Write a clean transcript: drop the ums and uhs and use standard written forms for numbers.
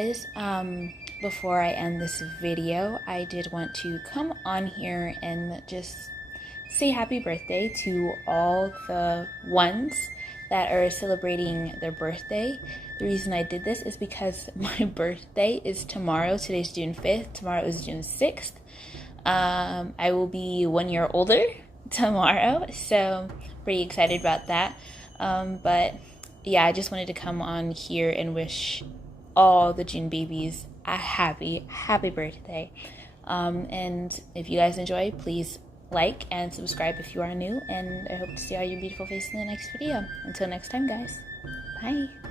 guys, before I end this video, I did want to come on here and just say happy birthday to all the ones that are celebrating their birthday. The reason I did this is because my birthday is tomorrow. Today's June 5th. Tomorrow is June 6th. I will be 1 year older tomorrow, so pretty excited about that. But yeah, I just wanted to come on here and wish all the June babies a happy birthday. And if you guys enjoy, please like and subscribe if you are new, and I hope to see all your beautiful faces in the next video. Until next time, guys, bye.